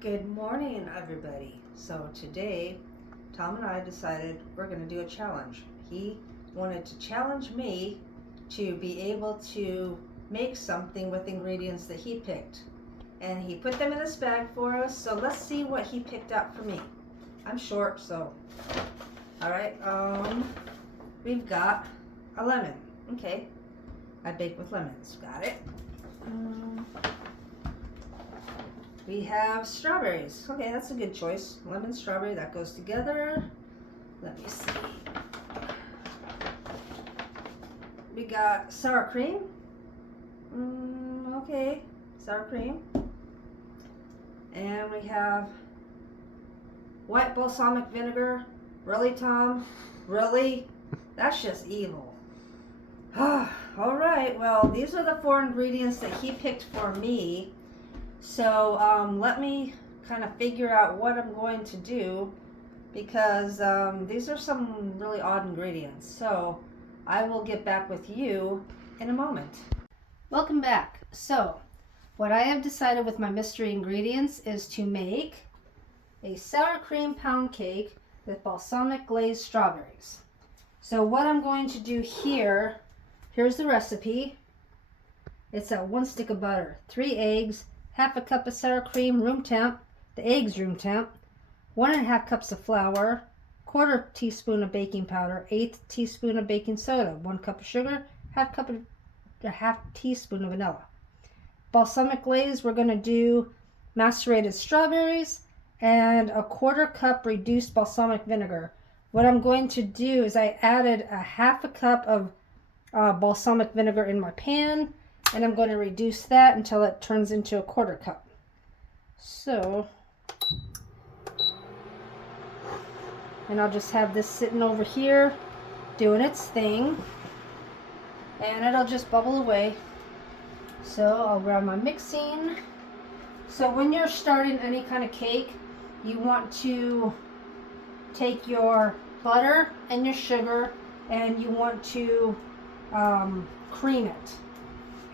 Good morning, everybody. So today, Tom and I decided we're going to do a challenge. He wanted to challenge me to be able to make something with ingredients that he picked. And he put them in this bag for us, so let's see what he picked out for me. I'm short, so. Alright, we've got a lemon. Okay, I bake with lemons. Got it. We have strawberries. Okay, that's a good choice. Lemon, strawberry, that goes together. Let me see. We got sour cream. Okay, sour cream. And we have white balsamic vinegar. Really, Tom? Really? That's just evil. All right, well, these are the 4 ingredients that he picked for me. So let me kind of figure out what I'm going to do, because these are some really odd ingredients. So I will get back with you in a moment. Welcome back. So what I have decided with my mystery ingredients is to make a sour cream pound cake with balsamic glazed strawberries. So what I'm going to do here's the recipe. It's 1 stick of butter, 3 eggs, half a cup of sour cream, room temp, the eggs room temp, 1.5 cups of flour, 1/4 teaspoon of baking powder, 1/8 teaspoon of baking soda, 1 cup of sugar, half teaspoon of vanilla. Balsamic glaze, we're going to do macerated strawberries and 1/4 cup reduced balsamic vinegar. What I'm going to do is I added 1/2 cup of balsamic vinegar in my pan, and I'm going to reduce that until it turns into 1/4 cup. So, and I'll just have this sitting over here doing its thing, and it'll just bubble away. So I'll grab my mixing. So when you're starting any kind of cake, you want to take your butter and your sugar, and you want to cream it.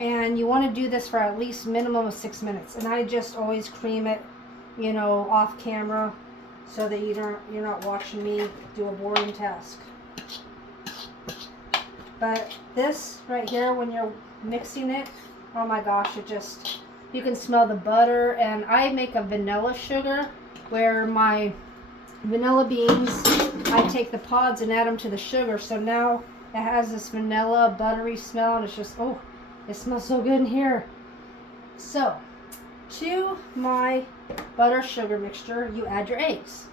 And you want to do this for at least minimum of 6 minutes. And I just always cream it, off camera, so that you're not watching me do a boring task. But this right here, when you're mixing it, oh my gosh, you can smell the butter. And I make a vanilla sugar, where my vanilla beans, I take the pods and add them to the sugar. So now it has this vanilla buttery smell, and it's just, oh, it smells so good in here. So, to my butter sugar mixture, you add your eggs.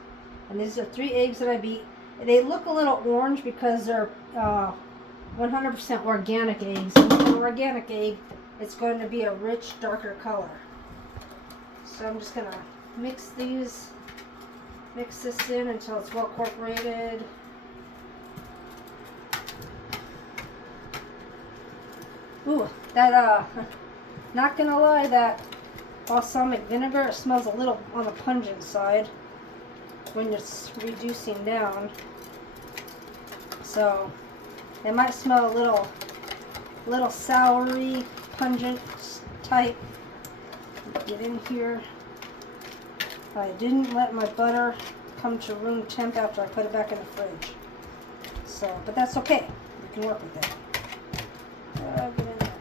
And these are 3 eggs that I beat. They look a little orange because they're 100% organic eggs. And with an organic egg, it's going to be a rich, darker color. So I'm just going to mix this in until it's well incorporated. Ooh, that, not gonna lie, that balsamic vinegar, it smells a little on the pungent side when it's reducing down. So, it might smell a little soury, pungent type. Get in here. I didn't let my butter come to room temp after I put it back in the fridge. So, but that's okay. We can work with it. Get in there.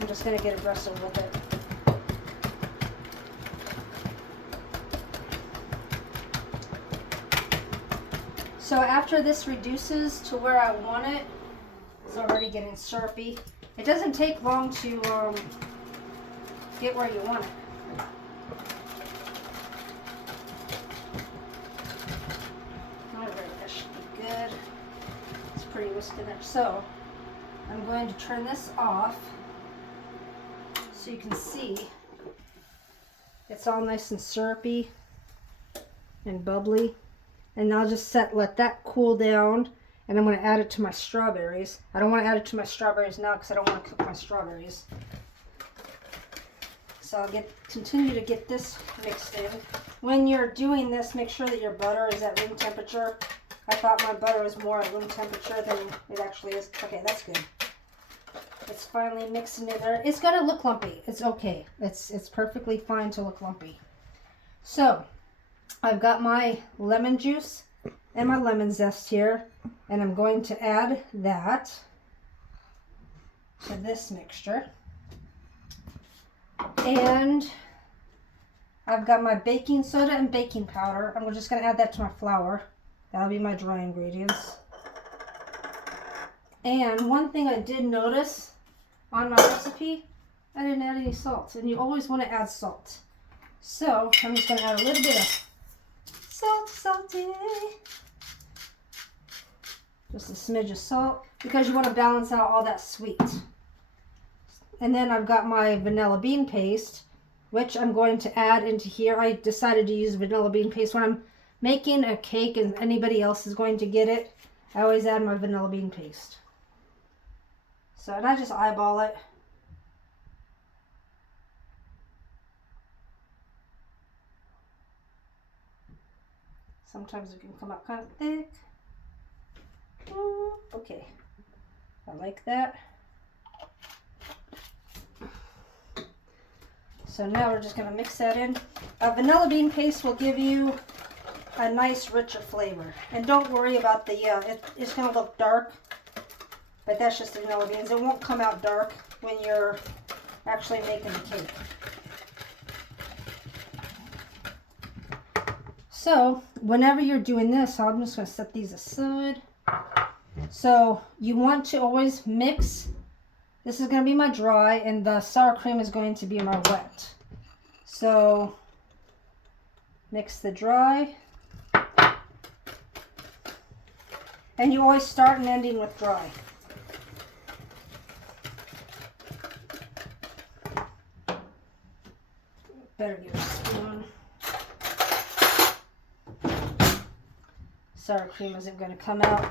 I'm just going to get aggressive with it. So after this reduces to where I want it, it's already getting syrupy. It doesn't take long to get where you want it. Alright, that should be good. It's pretty whisked in there. So I'm going to turn this off so you can see it's all nice and syrupy and bubbly. And I'll just let that cool down, and I'm going to add it to my strawberries. I don't want to add it to my strawberries now because I don't want to cook my strawberries. So I'll continue to get this mixed in. When you're doing this, make sure that your butter is at room temperature. I thought my butter was more at room temperature than it actually is. Okay, that's good. It's finally mixing in there. It's gonna look lumpy. It's okay. It's perfectly fine to look lumpy. So I've got my lemon juice and my lemon zest here, and I'm going to add that to this mixture. And I've got my baking soda and baking powder. I'm just going to add that to my flour. That'll be my dry ingredients. And one thing I did notice on my recipe, I didn't add any salt. And you always want to add salt. So I'm just going to add a little bit of salty. Just a smidge of salt, because you want to balance out all that sweet. And then I've got my vanilla bean paste, which I'm going to add into here. I decided to use vanilla bean paste when I'm making a cake and anybody else is going to get it. I always add my vanilla bean paste. So, and I just eyeball it. Sometimes it can come out kind of thick. Okay, I like that. So now we're just going to mix that in. Vanilla bean paste will give you a nice richer flavor. And don't worry about the, it's going to look dark, but that's just the vanilla beans. It won't come out dark when you're actually making the cake. So whenever you're doing this, I'm just going to set these aside. So you want to always mix. This is going to be my dry, and the sour cream is going to be my wet. So mix the dry. And you always start and ending with dry. Better get a spoon. Sour cream isn't going to come out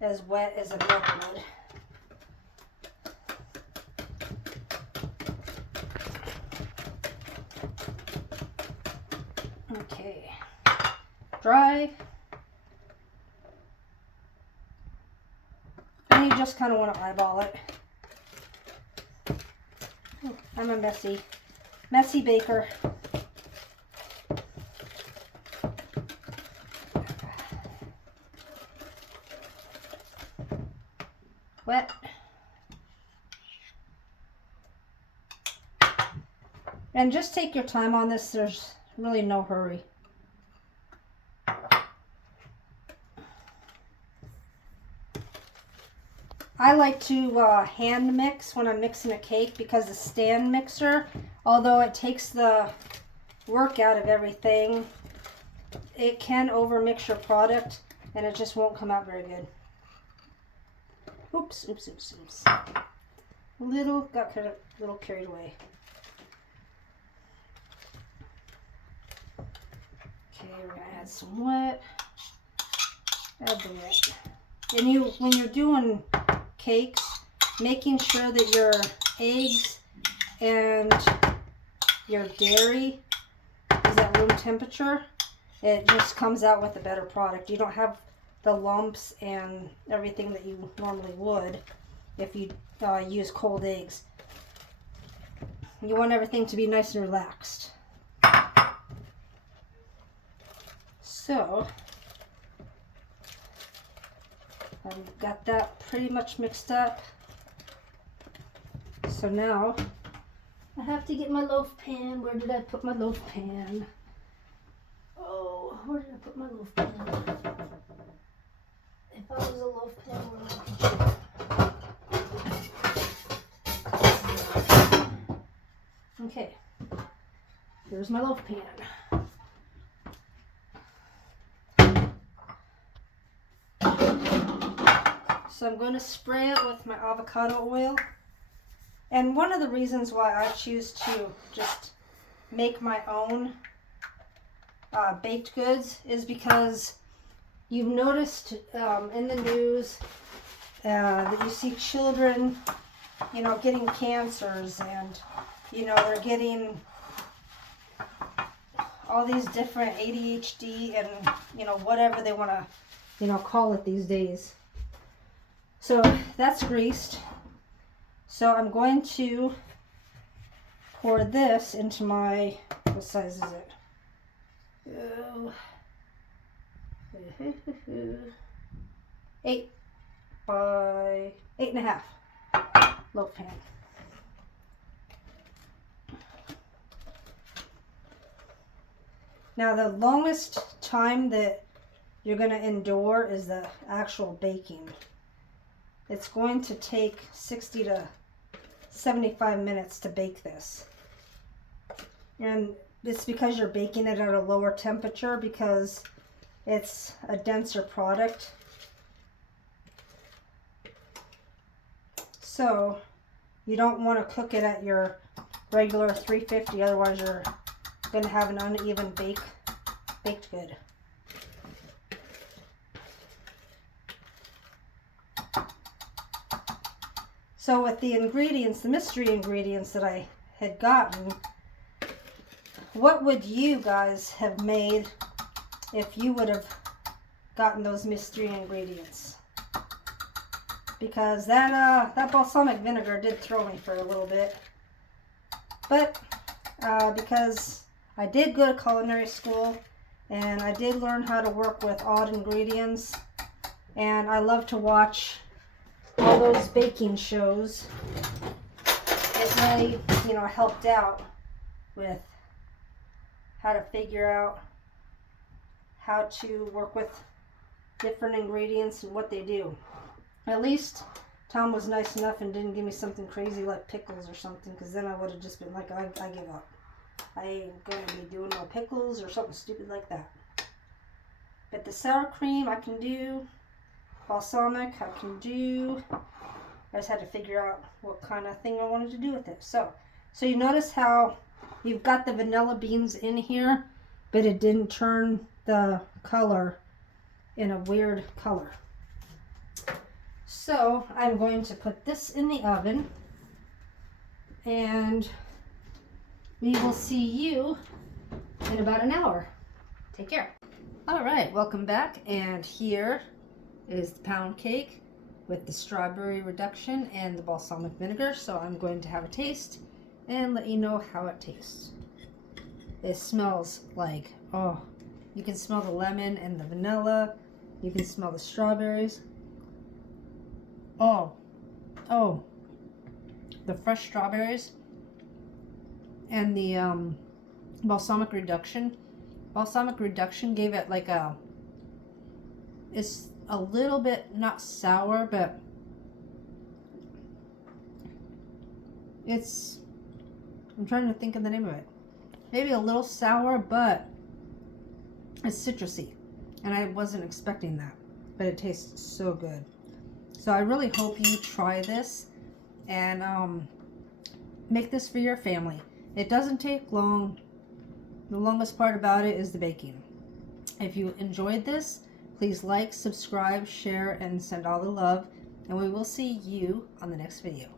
as wet as a milk would. Okay, dry. And you just kind of want to eyeball it. I'm a messy baker. Wet. And just take your time on this. There's really no hurry. I like to hand mix when I'm mixing a cake, because the stand mixer, although it takes the work out of everything, it can overmix your product and it just won't come out very good. Oops. Got kind of a little carried away. Okay, we're gonna add some wet. Add the wet. And when you're doing cakes, making sure that your eggs and your dairy is at room temperature, it just comes out with a better product. You don't have the lumps and everything that you normally would if you use cold eggs. You want everything to be nice and relaxed. So I've got that pretty much mixed up. So now I have to get my loaf pan. Where did I put my loaf pan? Oh, where did I put my loaf pan? If I was a loaf pan, where would I put it? Okay, here's my loaf pan. So I'm going to spray it with my avocado oil. And one of the reasons why I choose to just make my own baked goods is because you've noticed in the news that you see children, getting cancers, and, they're getting all these different ADHD and, whatever they want to, call it these days. So that's greased. So I'm going to pour this into my, what size is it? Oh. 8 by 8.5 loaf pan. Now the longest time that you're going to endure is the actual baking. It's going to take 60 to 75 minutes to bake this. And it's because you're baking it at a lower temperature because it's a denser product. So you don't want to cook it at your regular 350, otherwise you're going to have an uneven baked good. So with the ingredients, the mystery ingredients that I had gotten, what would you guys have made if you would have gotten those mystery ingredients? Because that balsamic vinegar did throw me for a little bit. But because I did go to culinary school and I did learn how to work with odd ingredients, and I love to watch all those baking shows, it really, helped out with how to figure out how to work with different ingredients and what they do. At least Tom was nice enough and didn't give me something crazy like pickles or something, because then I would have just been like, I give up. I ain't going to be doing no pickles or something stupid like that. But the sour cream I can do. Balsamic I can do. I just had to figure out what kind of thing I wanted to do with it. So you notice how you've got the vanilla beans in here, but it didn't turn the color in a weird color. So I'm going to put this in the oven, and we will see you in about an hour. Take care. All right, welcome back, and here is the pound cake with the strawberry reduction and the balsamic vinegar. So I'm going to have a taste and let you know how it tastes. It smells like, oh, you can smell the lemon and the vanilla. You can smell the strawberries. Oh, the fresh strawberries and the balsamic reduction. Balsamic reduction gave it like it's a little bit not sour, but it's, I'm trying to think of the name of it. Maybe a little sour, but it's citrusy, and I wasn't expecting that, but it tastes so good. So I really hope you try this and make this for your family. It doesn't take long. The longest part about it is the baking. If you enjoyed this, please like, subscribe, share, and send all the love, and we will see you on the next video.